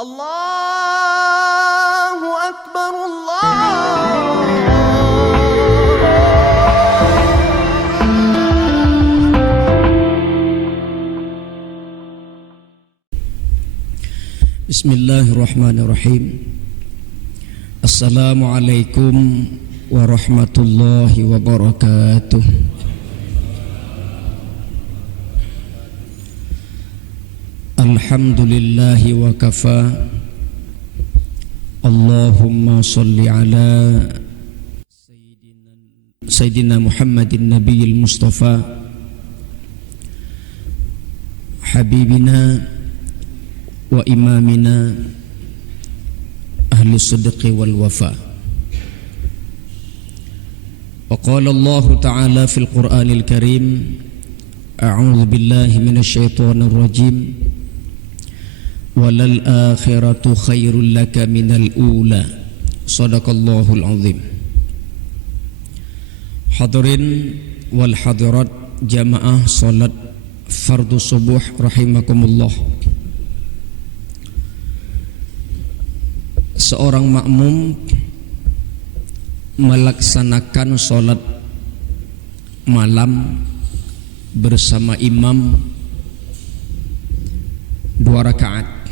Allahu Akbar, Allah. Bismillahirrahmanirrahim. Assalamualaikum warahmatullahi wabarakatuh. Alhamdulillahi wa kafa. Allahumma salli ala Sayyidina Muhammadin Nabiyil Mustafa Habibina wa imamina ahli sidqi wal wafa. Wa qala Allah ta'ala fil Qur'anil Karim, a'udzu billahi minasy syaithanir rajim, walal akhiratu khairul laka minal ula. Shadaqallahul azim. Hadirin wal hadirat jamaah salat fardu subuh rahimakumullah. Seorang makmum melaksanakan sholat malam bersama imam 2 rakaat.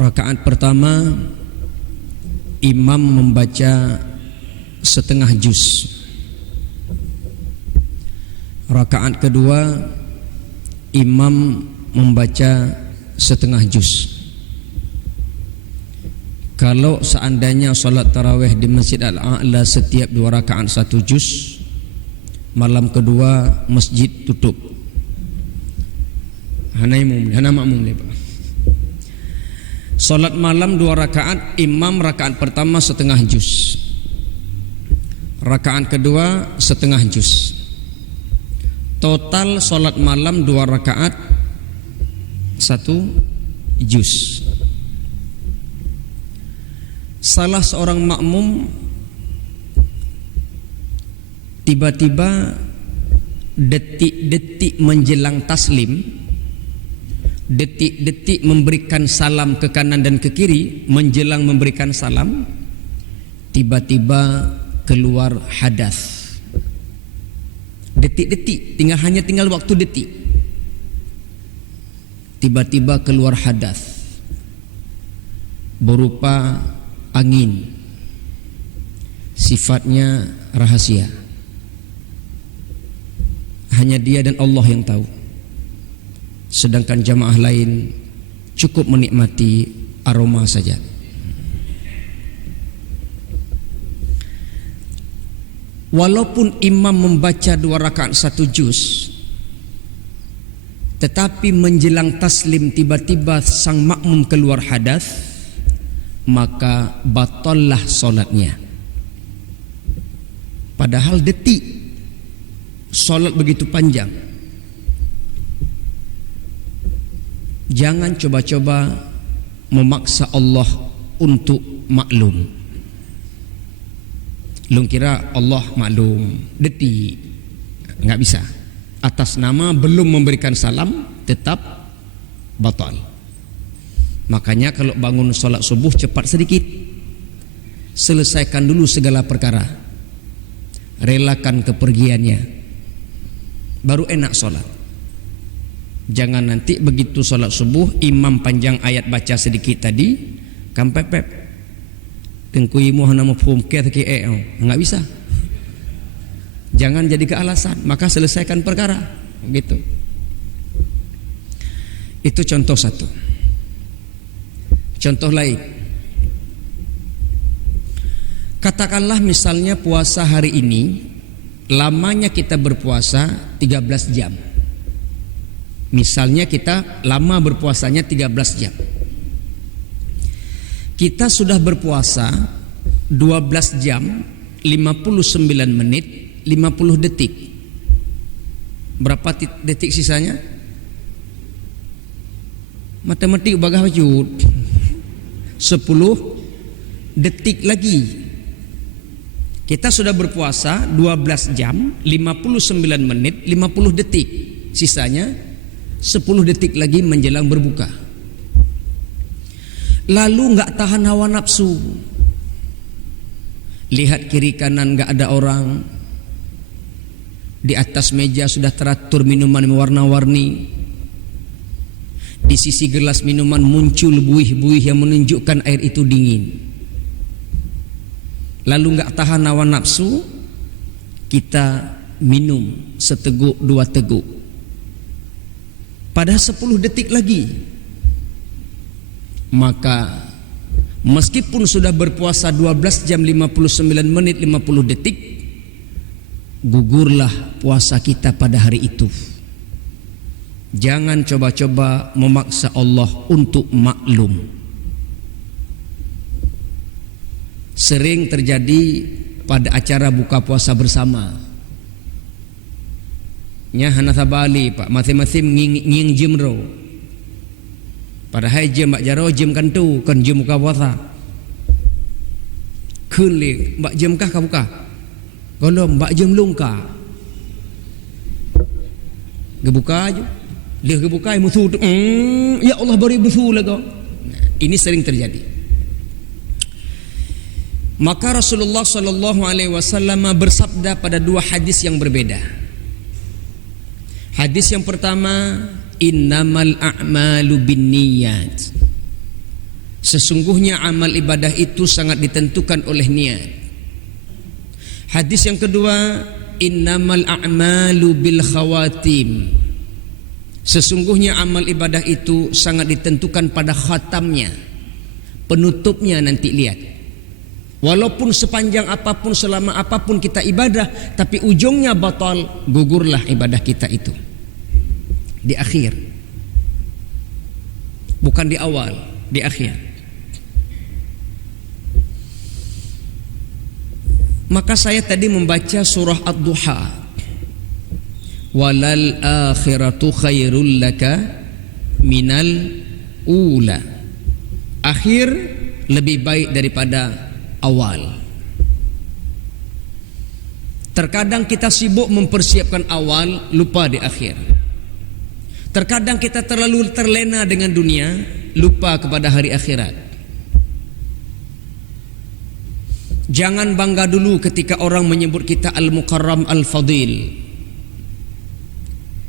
Rakaat pertama imam membaca setengah juz. Rakaat kedua imam membaca setengah juz. Kalau seandainya salat tarawih di Masjid Al-A'la setiap 2 rakaat 1 juz, malam kedua masjid tutup. Hana makmum lepas. Salat malam 2 rakaat, imam rakaat pertama setengah juz, rakaat kedua setengah juz. Total salat malam 2 rakaat 1 juz. Salah seorang makmum tiba-tiba detik-detik menjelang taslim, detik-detik memberikan salam ke kanan dan ke kiri, menjelang memberikan salam, tiba-tiba keluar hadas. Detik-detik, hanya tinggal waktu detik, tiba-tiba keluar hadas berupa angin, sifatnya rahasia, hanya dia dan Allah yang tahu. Sedangkan jamaah lain cukup menikmati aroma saja. Walaupun imam membaca 2 rakaat 1 juz, tetapi menjelang taslim tiba-tiba sang makmum keluar hadas, maka batallah solatnya. Padahal detik solat begitu panjang. Jangan coba-coba memaksa Allah untuk maklum. Lu kira Allah maklum detik, nggak bisa. Atas nama belum memberikan salam tetap batal. Makanya kalau bangun sholat subuh cepat sedikit, selesaikan dulu segala perkara, relakan kepergiannya, baru enak sholat. Jangan nanti begitu sholat subuh imam panjang ayat baca sedikit tadi, kampepep tengkuimu hana mafhum ke nggak bisa. Jangan jadi kealasan, maka selesaikan perkara gitu. Itu contoh satu. Contoh lain, katakanlah misalnya puasa hari ini, lamanya kita berpuasa 13 jam. Misalnya kita lama berpuasanya 13 jam. Kita sudah berpuasa 12 jam 59 menit 50 detik. Berapa detik sisanya? Matematik bagah wajud. 10 detik lagi. Kita sudah berpuasa 12 jam 59 menit 50 detik. Sisanya 10 detik lagi menjelang berbuka. lalu nggak tahan hawa nafsu. Lihat kiri kanan nggak ada orang. Di atas meja sudah teratur minuman warna-warni. Di sisi gelas minuman muncul buih-buih yang menunjukkan air itu dingin. Lalu nggak tahan hawa nafsu, kita minum seteguk dua teguk. Pada 10 detik lagi, maka meskipun sudah berpuasa 12 jam 59 menit 50 detik, gugurlah puasa kita pada hari itu. Jangan coba-coba memaksa Allah untuk maklum. Sering terjadi pada acara buka puasa bersama. Nya hana sabali Pak, masing-masing nging jemro. Padahal jem mbak jaro jem kan tu kan jem buka puasa. Kunlik mbak jem kah ka buka? Kalau mbak jem lungka. Gebuka aja. Dia gebuka musuh tu. Ya Allah beri musuh lah kau. Ini sering terjadi. Maka Rasulullah sallallahu alaihi wasallam bersabda pada 2 hadis yang berbeda. Hadis yang pertama, innamal a'malu binniyat. Sesungguhnya amal ibadah itu sangat ditentukan oleh niat. Hadis yang kedua, innamal a'malu bil khawatim. Sesungguhnya amal ibadah itu sangat ditentukan pada khatamnya, penutupnya. Nanti lihat, walaupun sepanjang apapun, selama apapun kita ibadah, tapi ujungnya batal, gugurlah ibadah kita itu di akhir, bukan di awal, di akhir. Maka saya tadi membaca surah Ad-Duha, walal akhiratu khairul laka minal ula. Akhir lebih baik daripada awal. Terkadang kita sibuk mempersiapkan awal, lupa di akhir. Terkadang kita terlalu terlena dengan dunia, lupa kepada hari akhirat. Jangan bangga dulu ketika orang menyebut kita al-mukarram al-fadil.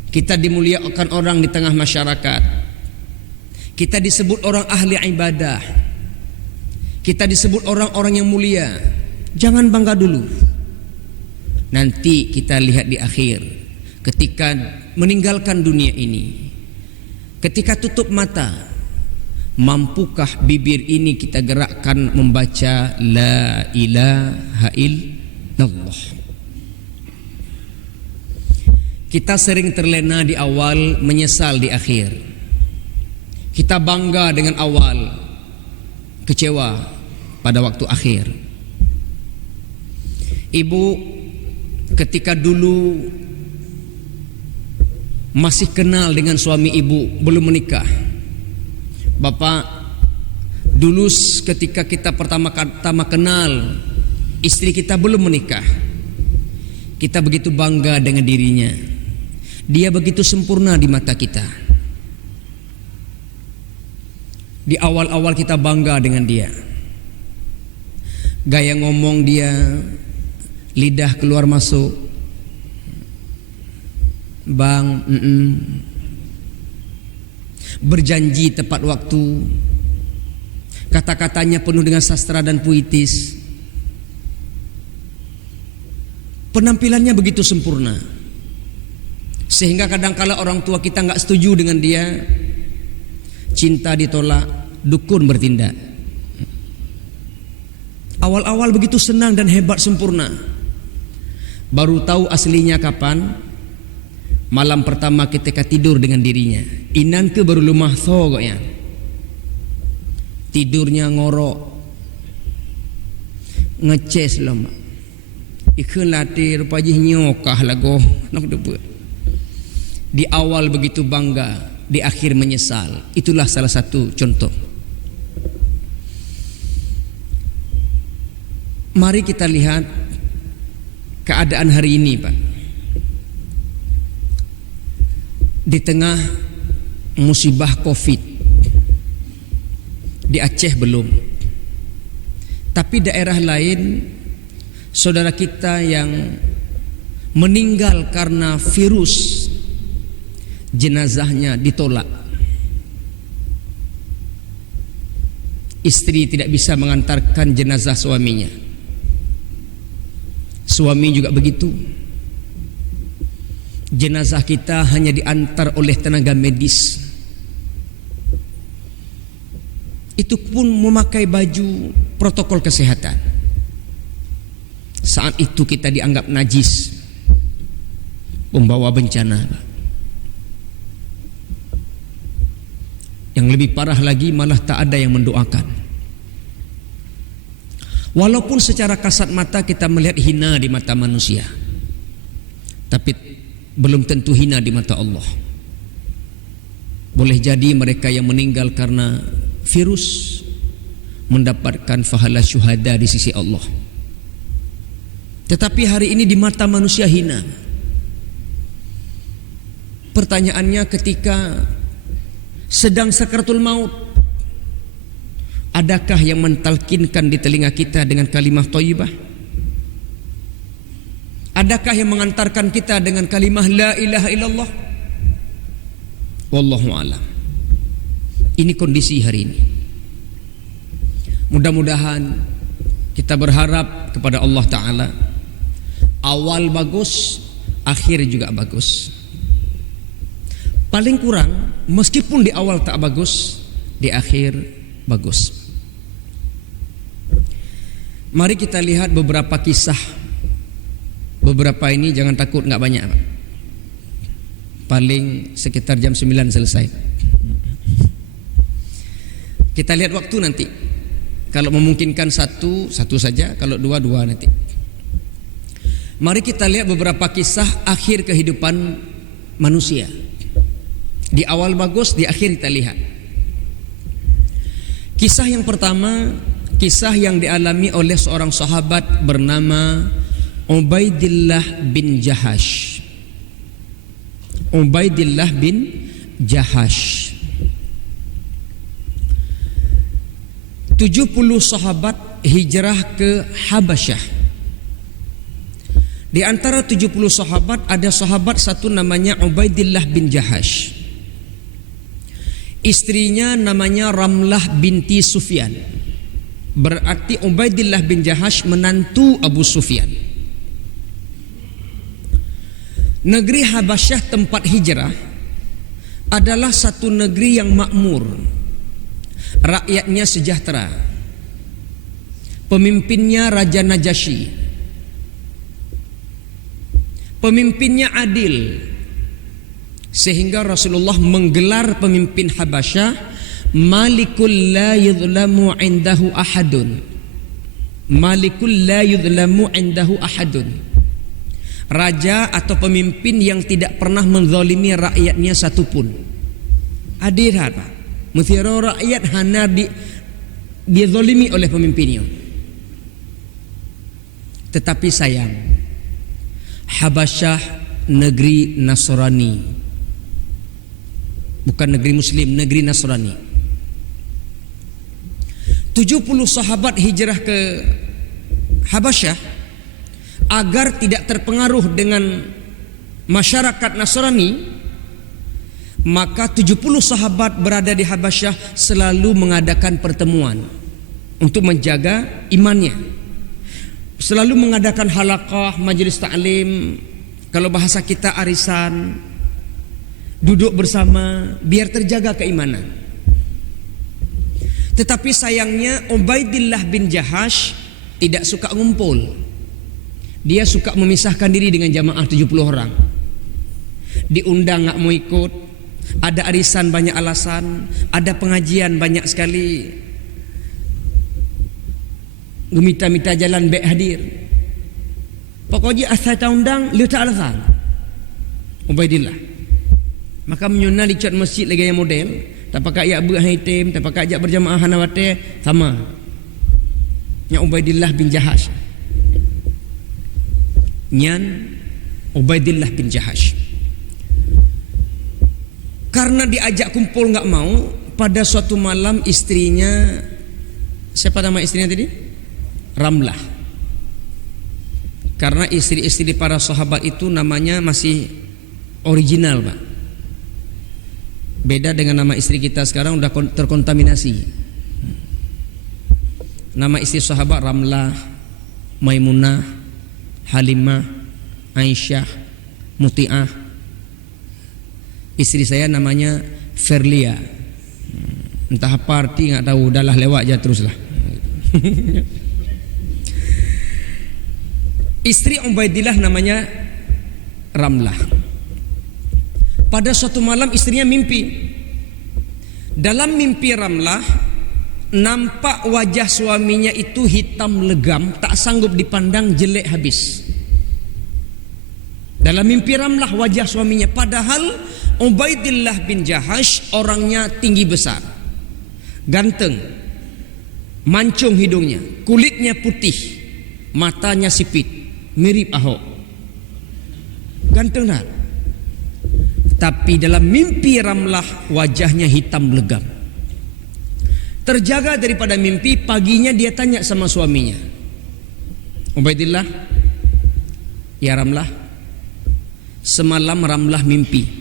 Kita dimuliakan orang di tengah masyarakat. Kita disebut orang ahli ibadah. Kita disebut orang-orang yang mulia. Jangan bangga dulu. Nanti kita lihat di akhir, ketika meninggalkan dunia ini, ketika tutup mata, mampukah bibir ini kita gerakkan membaca la ilaha illallah? Kita sering terlena di awal, menyesal di akhir. Kita bangga dengan awal, kecewa pada waktu akhir. Ibu ketika dulu masih kenal dengan suami ibu, belum menikah. Bapak dulu ketika kita pertama kenal, istri kita belum menikah, kita begitu bangga dengan dirinya. Dia begitu sempurna di mata kita. Di awal-awal kita bangga dengan dia. Gaya ngomong dia, lidah keluar masuk, bang, berjanji tepat waktu, kata-katanya penuh dengan sastra dan puitis, penampilannya begitu sempurna, sehingga kadang-kala orang tua kita nggak setuju dengan dia. Cinta ditolak, dukun bertindak. Awal-awal begitu senang dan hebat sempurna. Baru tahu aslinya kapan? Malam pertama ketika tidur dengan dirinya. Inan ke baru lumah thogoknya. Tidurnya ngorok, ngeces lama. Ikun latih rupanya nyokah lagu nak debut. Di awal begitu bangga, di akhir menyesal. Itulah salah satu contoh. Mari kita lihat keadaan hari ini, Pak. Di tengah musibah Covid, Di Aceh belum. Tapi daerah lain, saudara kita yang meninggal karena virus, jenazahnya ditolak. Istri tidak bisa mengantarkan jenazah suaminya. Suami juga begitu. Jenazah kita hanya diantar oleh tenaga medis. Itu pun memakai baju protokol kesehatan. Saat itu kita dianggap najis, pembawa bencana. Yang lebih parah lagi, malah tak ada yang mendoakan. Walaupun secara kasat mata kita melihat hina di mata manusia, tapi belum tentu hina di mata Allah. Boleh jadi mereka yang meninggal karena virus mendapatkan pahala syuhada di sisi Allah. Tetapi hari ini di mata manusia hina. Pertanyaannya, ketika sedang sakaratul maut, adakah yang mentalkinkan di telinga kita dengan kalimah thayyibah? Adakah yang mengantarkan kita dengan kalimah la ilaha illallah? Wallahu a'lam. Ini kondisi hari ini. Mudah-mudahan kita berharap kepada Allah Ta'ala, awal bagus, akhir juga bagus. Paling kurang, meskipun di awal tak bagus, di akhir bagus. Mari kita lihat beberapa kisah. Beberapa ini jangan takut, enggak banyak, Pak. Paling sekitar jam 9 selesai. Kita lihat waktu nanti. Kalau memungkinkan satu saja, kalau dua nanti. Mari kita lihat beberapa kisah akhir kehidupan manusia. Di awal bagus, di akhir kita lihat. Kisah yang pertama, kisah yang dialami oleh seorang sahabat bernama Ubaidillah bin Jahash. Ubaidillah bin Jahash. 70 sahabat hijrah ke Habasyah. Di antara 70 sahabat ada sahabat satu namanya Ubaidillah bin Jahash. Istrinya namanya Ramlah binti Sufyan. Berarti Ubaidillah bin Jahash menantu Abu Sufyan. Negeri Habasyah tempat hijrah adalah satu negeri yang makmur. Rakyatnya sejahtera. Pemimpinnya Raja Najasyi. Pemimpinnya adil. Sehingga Rasulullah menggelar pemimpin Habasyah Malikul la yudlamu indahu ahadun. Malikul la yudlamu indahu ahadun. Raja atau pemimpin yang tidak pernah menzalimi rakyatnya satupun. Adil, Pak. Mestiara rakyat hanya dizalimi oleh pemimpinnya. Tetapi sayang, Habasyah negeri Nasrani, bukan negeri Muslim, negeri Nasrani. 70 sahabat hijrah ke Habasyah agar tidak terpengaruh dengan masyarakat Nasrani. Maka 70 sahabat berada di Habasyah selalu mengadakan pertemuan untuk menjaga imannya. Selalu mengadakan halaqah, majelis ta'lim, kalau bahasa kita arisan, duduk bersama biar terjaga keimanan. Tetapi sayangnya Ubaidillah bin Jahash tidak suka ngumpul. Dia suka memisahkan diri dengan jamaah 70 orang. Diundang enggak mau ikut. Ada arisan banyak alasan, ada pengajian banyak sekali, gemita-mita jalan baik hadir. Pokoknya asal tak undang, lu tak alasan. Ubaidillah. Maka menyunah dicat masjid lagi yang model, tak pakai ajak berhitim, tak pakai ajak berjamaah hanawate, sama. Yang Ubaidillah bin Jahash. Nyan Ubaidillah bin Jahash. Karena diajak kumpul enggak mau, pada suatu malam istrinya, siapa nama istrinya tadi? Ramlah. Karena istri-istri para sahabat itu namanya masih original, Pak. Beda dengan nama istri kita sekarang udah terkontaminasi. Nama istri sahabat Ramlah, Maimunah, Halimah, Aisyah, Muti'ah. Istri saya namanya Ferlia. Entah apa arti, nggak tahu, udahlah lewat aja teruslah. Istri Ubaidillah namanya Ramlah. Pada suatu malam istrinya mimpi. Dalam mimpi Ramlah nampak wajah suaminya itu hitam legam, tak sanggup dipandang, jelek habis. Dalam mimpi Ramlah wajah suaminya, padahal Ubaidillah bin Jahash orangnya tinggi besar, ganteng, mancung hidungnya, kulitnya putih, matanya sipit, mirip Ahok. Ganteng tak? Tapi dalam mimpi Ramlah wajahnya hitam legam. Terjaga daripada mimpi, paginya dia tanya sama suaminya, Ubaidillah, ya Ramlah, semalam Ramlah mimpi.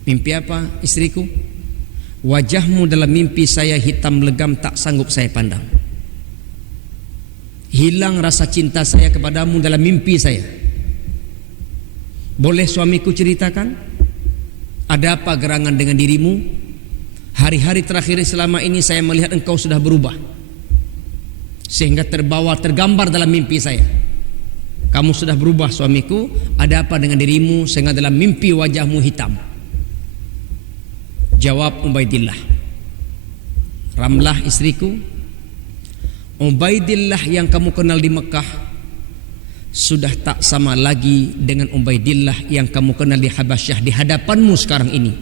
Mimpi apa istriku? Wajahmu dalam mimpi saya hitam legam, tak sanggup saya pandang. Hilang rasa cinta saya kepadamu dalam mimpi saya. Boleh suamiku ceritakan? Ada apa gerangan dengan dirimu? Hari-hari terakhir selama ini saya melihat engkau sudah berubah, sehingga tergambar dalam mimpi saya. Kamu sudah berubah suamiku. Ada apa dengan dirimu sehingga dalam mimpi wajahmu hitam? Jawab Ubaidillah, Ramlah istriku, Ubaidillah yang kamu kenal di Mekah sudah tak sama lagi dengan Ubaidillah yang kamu kenal di Habasyah, di hadapanmu sekarang ini.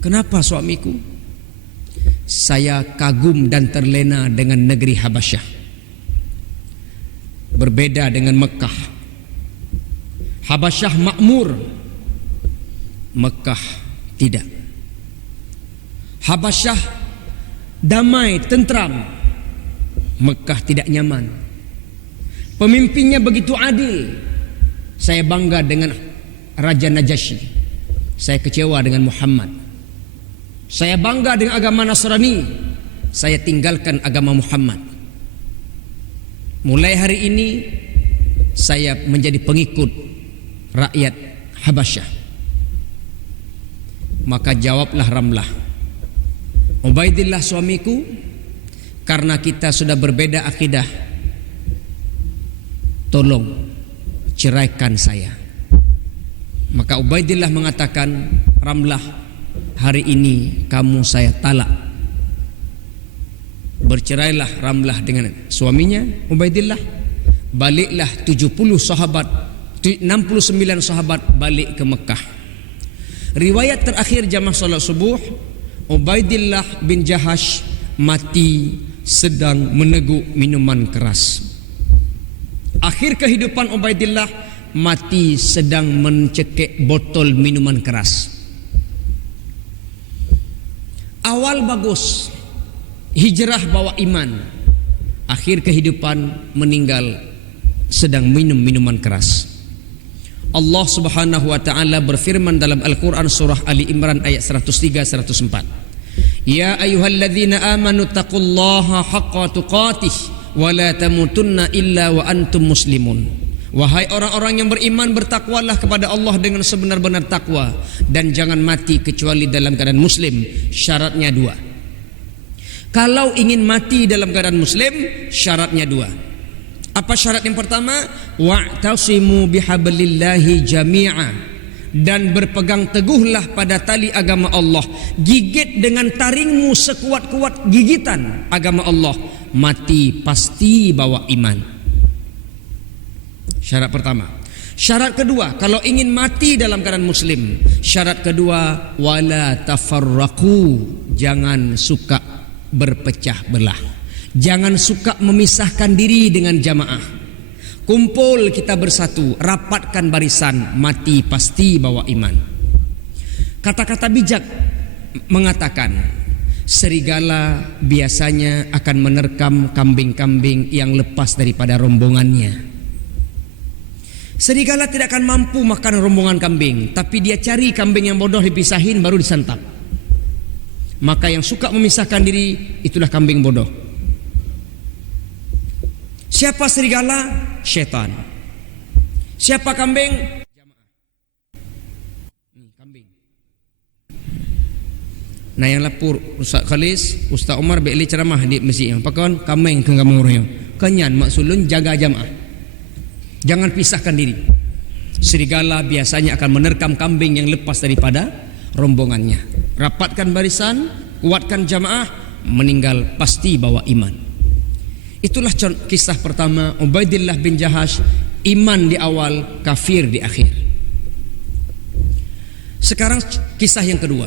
Kenapa suamiku? Saya kagum dan terlena dengan negeri Habasyah. Berbeda dengan Mekah. Habasyah makmur, Mekah tidak. Habasyah damai, tentram, Mekah tidak nyaman. Pemimpinnya begitu adil. Saya bangga dengan Raja Najasyi. Saya kecewa dengan Muhammad. Saya bangga dengan agama Nasrani. Saya tinggalkan agama Muhammad. Mulai hari ini saya menjadi pengikut rakyat Habasyah. Maka jawablah Ramlah, Ubaidillah suamiku, karena kita sudah berbeda akidah, tolong ceraikan saya. Maka Ubaidillah mengatakan, Ramlah, hari ini kamu saya talak. Bercerailah Ramlah dengan suaminya Ubaidillah. Baliklah 69 sahabat balik ke Mekah. Riwayat terakhir jamaah salat subuh, Ubaidillah bin Jahash mati sedang meneguk minuman keras. Akhir kehidupan Ubaidillah mati sedang mencekik botol minuman keras. Awal bagus, hijrah bawa iman. Akhir kehidupan meninggal sedang minum minuman keras. Allah Subhanahu wa taala berfirman dalam Al-Qur'an surah Ali Imran ayat 103 104. Ya ayyuhalladzina amanu taqullaha haqqa tuqatih wa la tamutunna illa wa antum muslimun. Wahai orang-orang yang beriman, bertakwalah kepada Allah dengan sebenar-benar takwa dan jangan mati kecuali dalam keadaan muslim. Syaratnya 2. Kalau ingin mati dalam keadaan muslim, syaratnya 2. Apa syarat yang pertama? Wa'tasimu bihablillahi jami'a, dan berpegang teguhlah pada tali agama Allah. Gigit dengan taringmu sekuat-kuat gigitan agama Allah. Mati pasti bawa iman. Syarat pertama. Syarat kedua, kalau ingin mati dalam keadaan muslim, syarat kedua, wala tafarraqu, jangan suka berpecah belah. Jangan suka memisahkan diri dengan jamaah. Kumpul kita bersatu, rapatkan barisan, mati pasti bawa iman. Kata-kata bijak mengatakan serigala biasanya akan menerkam kambing-kambing yang lepas daripada rombongannya. Serigala tidak akan mampu makan rombongan kambing, tapi dia cari kambing yang bodoh dipisahin baru disantap. Maka yang suka memisahkan diri itulah kambing bodoh. Siapa serigala? Syaitan. Siapa kambing? Kambing. Nah yang lapor Ustaz Khalis, Ustaz Umar beli ceramah di masjid. Pakon kambing ke kamurnya. Kenyan maksulun jaga jamaah. Jangan pisahkan diri. Serigala biasanya akan menerkam kambing yang lepas daripada rombongannya. Rapatkan barisan, kuatkan jamaah, meninggal pasti bawa iman. Itulah kisah pertama Ubaidillah bin Jahash, iman di awal, kafir di akhir. Sekarang kisah yang kedua.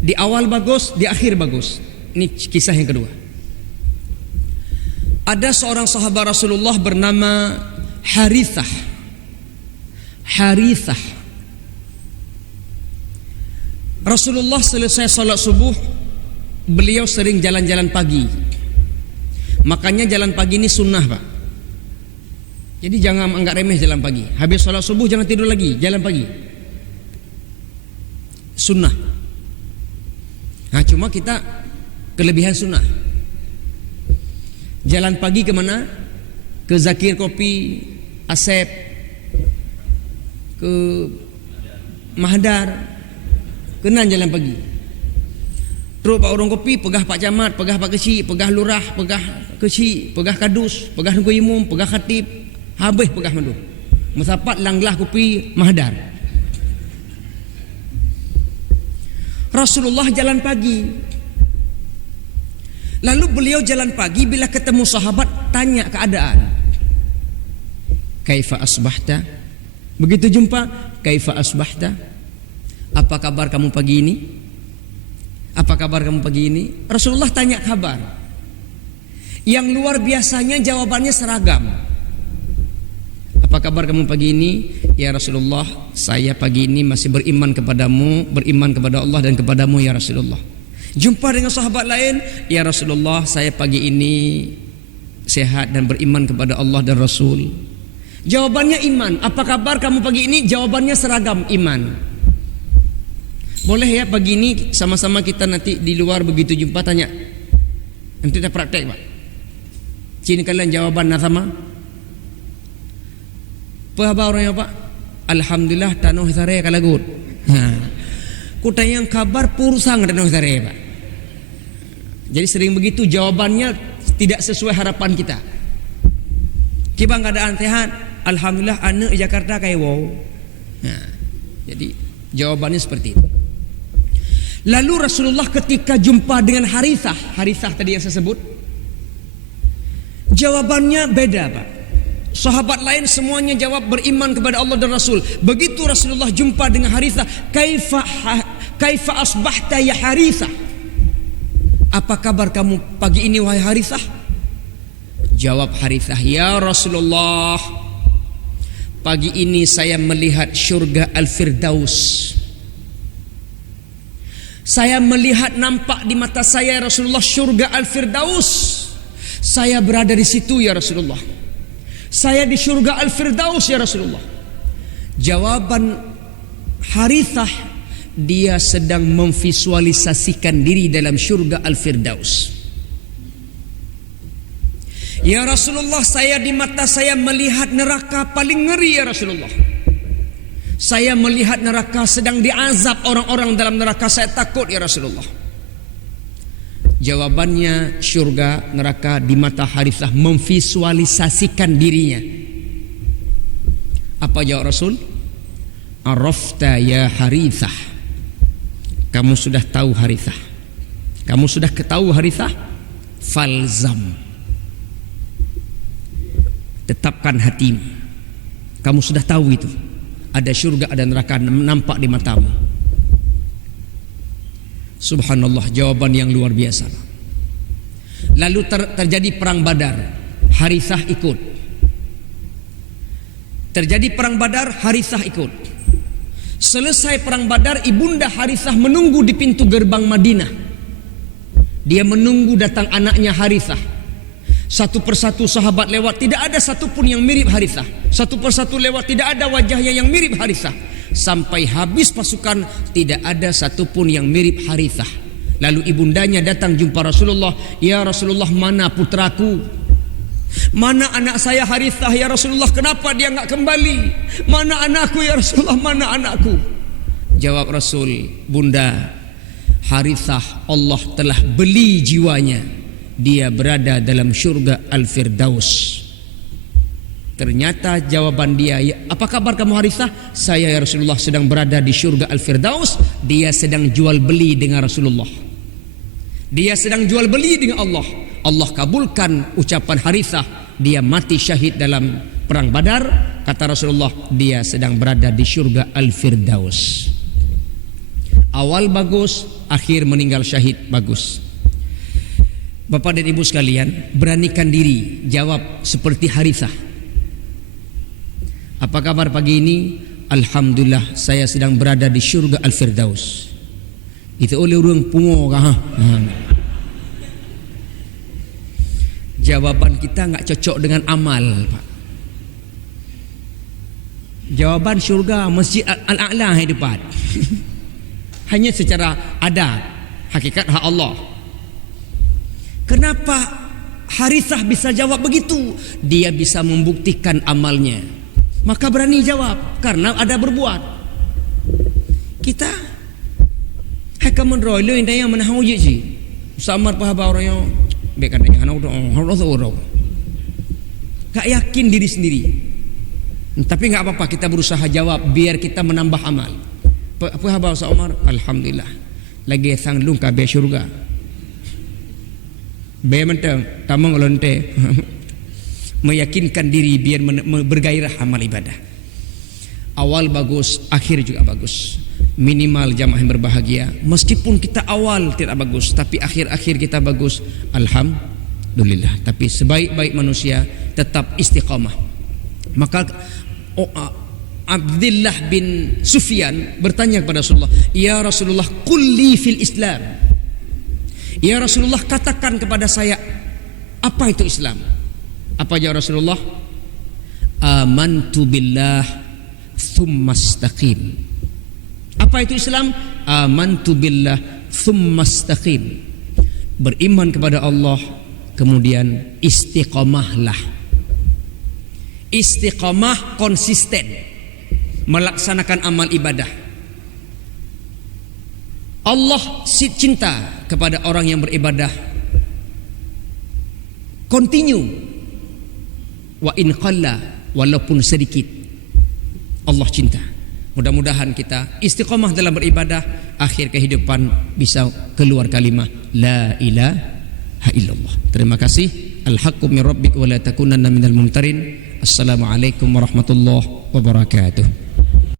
Di awal bagus, di akhir bagus. Ini kisah yang kedua. Ada seorang sahabat Rasulullah bernama Harithah. Rasulullah selesai salat subuh, beliau sering jalan-jalan pagi. Makanya jalan pagi ini sunnah, Pak. Jadi jangan anggap remeh jalan pagi. Habis salat subuh jangan tidur lagi, jalan pagi. Sunnah. Nah, cuma kita kelebihan sunnah. Jalan pagi kemana? Ke Zakir Kopi, Asep, ke Mahdar, kenan jalan pagi. Terus Pak Urung Kopi, pegah Pak Camat, pegah Pak Kecik, pegah Lurah, pegah Kecik, pegah Kadus, pegah Nunggu Imum, pegah Khatib, habis pegah Mandu. Musapat Langlah Kopi, Mahdar. Rasulullah jalan pagi. Lalu beliau jalan pagi, bila ketemu sahabat tanya keadaan. Kaifa asbahta? Begitu jumpa, kaifa asbahta? Apa kabar kamu pagi ini? Apa kabar kamu pagi ini? Rasulullah tanya kabar. Yang luar biasanya jawabannya seragam. Apa kabar kamu pagi ini? Ya Rasulullah, saya pagi ini masih beriman kepadamu, beriman kepada Allah dan kepadamu ya Rasulullah. Jumpa dengan sahabat lain, ya Rasulullah, saya pagi ini sehat dan beriman kepada Allah dan Rasul. Jawabannya iman. Apa kabar kamu pagi ini? Jawabannya seragam, iman. Boleh ya pagi ini sama-sama kita nanti di luar begitu jumpa tanya. Nanti kita praktek, Pak. Cini kalian jawaban sama. Apa khabar orangnya, Pak? Alhamdulillah tanuh sare kalagut. Ku tanya kabar pursang tanuh sare, Pak. Jadi sering begitu jawabannya tidak sesuai harapan kita. Kibang keadaan sehat, alhamdulillah anak Jakarta kayak wow. Nah, jadi jawabannya seperti itu. Lalu Rasulullah ketika jumpa dengan Harithah tadi yang saya sebut, jawabannya beda, Pak. Sahabat lain semuanya jawab beriman kepada Allah dan Rasul. Begitu Rasulullah jumpa dengan Harithah, kaifa asbahta ya Harithah? Apa kabar kamu pagi ini wahai Harithah? Jawab Harithah, ya Rasulullah, pagi ini saya melihat syurga Al-Firdaus. Saya melihat nampak di mata saya ya Rasulullah syurga Al-Firdaus. Saya berada di situ ya Rasulullah. Saya di syurga Al-Firdaus ya Rasulullah. Jawaban Harithah, dia sedang memvisualisasikan diri dalam syurga Al-Firdaus. Ya Rasulullah, saya di mata saya melihat neraka paling ngeri ya Rasulullah. Saya melihat neraka sedang diazab orang-orang dalam neraka, saya takut ya Rasulullah. Jawabannya syurga neraka di mata Harithah memvisualisasikan dirinya. Apa jawab Rasul? Arafta ya Harithah. Kamu sudah tahu Harithah. Kamu sudah ketahui Harithah? Falzam. Tetapkan hatimu. Kamu sudah tahu itu. Ada syurga, ada neraka nampak di matamu. Subhanallah, jawaban yang luar biasa. Lalu terjadi perang Badar. Harithah ikut. Terjadi perang Badar, Harithah ikut. Selesai perang Badar, ibunda Harithah menunggu di pintu gerbang Madinah. Dia menunggu datang anaknya Harithah. Satu persatu sahabat lewat, tidak ada satupun yang mirip Harithah. Satu persatu lewat, tidak ada wajahnya yang mirip Harithah. Sampai habis pasukan, tidak ada satupun yang mirip Harithah. Lalu ibundanya datang jumpa Rasulullah. Ya Rasulullah, mana putraku? Mana anak saya Harithah ya Rasulullah, kenapa dia enggak kembali? Mana anakku ya Rasulullah, mana anakku? Jawab Rasul, Bunda, Harithah Allah telah beli jiwanya. Dia berada dalam syurga Al-Firdaus. Ternyata jawaban dia, ya, apa kabar kamu Harithah? Saya ya Rasulullah sedang berada di syurga Al-Firdaus. Dia sedang jual beli dengan Rasulullah. Dia sedang jual beli dengan Allah. Allah kabulkan ucapan Harithah. Dia mati syahid dalam perang Badar. Kata Rasulullah, dia sedang berada di syurga Al-Firdaus. Awal bagus, akhir meninggal syahid bagus. Bapak dan ibu sekalian, beranikan diri jawab seperti Harithah. Apa kabar pagi ini? Alhamdulillah, saya sedang berada di syurga Al-Firdaus. Itu oleh orang pungo kah? Jawaban kita enggak cocok dengan amal, Pak. Jawaban syurga Masjid Al-A'la yang depan. Hanya secara adat, hakikat hak Allah. Kenapa Harithah bisa jawab begitu? Dia bisa membuktikan amalnya. Maka berani jawab karena ada berbuat. Kita hakamun roilo indah yang menahu je. Samar pahaba orang yang bekan yang orang gak yakin diri sendiri. Tapi gak apa-apa, kita berusaha jawab biar kita menambah amal. Apa haba Ustaz Omar? Alhamdulillah. Lagi sang lung kabe syurga. Be mentang tamang lonte. Meyakinkan diri biar bergairah amal ibadah. Awal bagus, akhir juga bagus. Minimal jamaah yang berbahagia. Meskipun kita awal tidak bagus, tapi akhir-akhir kita bagus, alhamdulillah. Tapi sebaik-baik manusia tetap istiqamah. Maka Abdullah bin Sufyan bertanya kepada Rasulullah, ya Rasulullah, qulli fil Islam. Ya Rasulullah, katakan kepada saya, apa itu Islam? Apa jawab Rasulullah? Amantu billah thumma istaqim. Apa itu Islam? Amantu billah thumma istaqim. Beriman kepada Allah, kemudian istiqamahlah. Istiqamah konsisten melaksanakan amal ibadah. Allah cinta kepada orang yang beribadah continue. Wa in qalla, walaupun sedikit, Allah cinta. Mudah-mudahan kita istiqamah dalam beribadah, akhir kehidupan bisa keluar kalimah la ilaha illallah. Terima kasih. Al-haqqu min rabbik wa la takunanna minal mumtarin. Assalamualaikum warahmatullahi wabarakatuh.